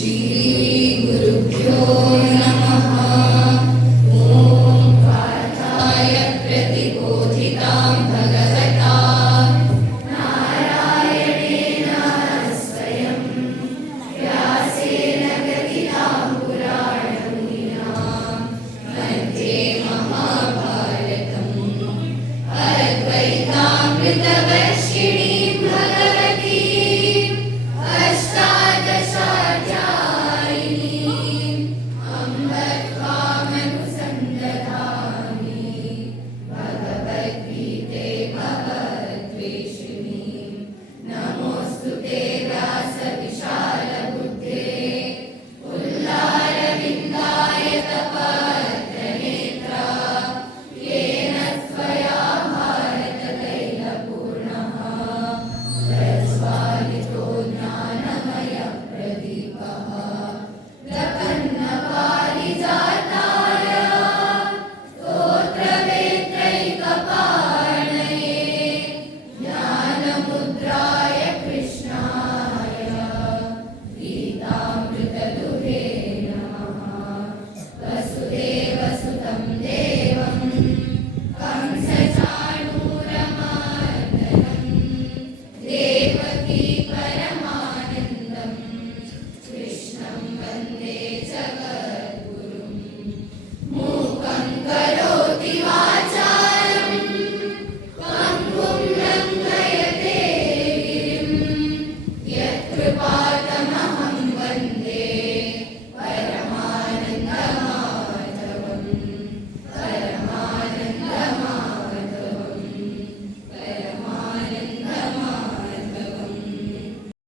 She